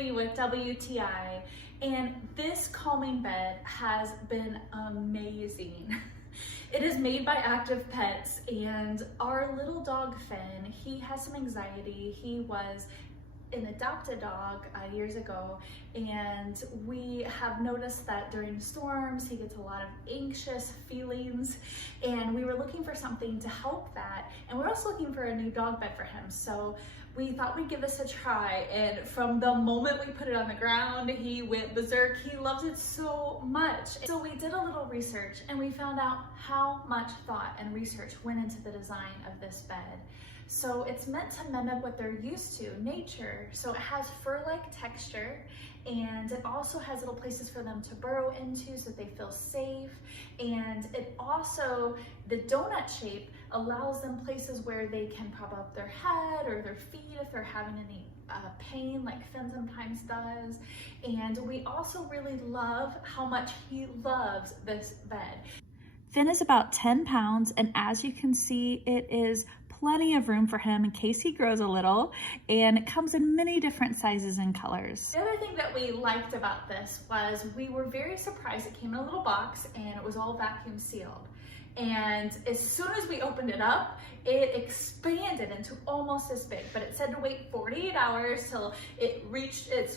free with WTI, and this calming bed has been amazing. It is made by Active Pets, and our little dog Finn, he has some anxiety. He was an adopted dog years ago, and we have noticed that during storms he gets a lot of anxious feelings, and we were looking for something to help that, and we're also looking for a new dog bed for him. So we thought we'd give this a try, and from the moment we put it on the ground, he went berserk. He loves it so much. So we did a little research, and we found out how much thought and research went into the design of this bed. So it's meant to mimic what they're used to, nature. So it has fur-like texture, and it also has little places for them to burrow into so that they feel safe. And it also, the donut shape allows them places where they can prop up their head or their feet if they're having any pain, like Finn sometimes does. And we also really love how much he loves this bed. Finn is about 10 pounds, and as you can see, it is plenty of room for him in case he grows a little, and it comes in many different sizes and colors. The other thing that we liked about this was we were very surprised. It came in a little box and it was all vacuum sealed. And as soon as we opened it up, it expanded into almost this big, but it said to wait 48 hours till it reached its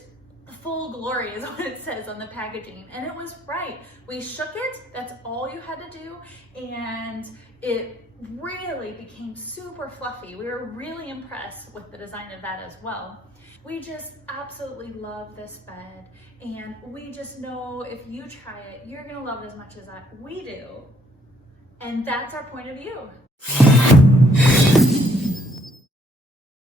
full glory, is what it says on the packaging. And it was right. We shook it, that's all you had to do, and it really became super fluffy. We were really impressed with the design of that as well. We just absolutely love this bed, and we just know if you try it, you're gonna love it as much as we do. And that's our point of view.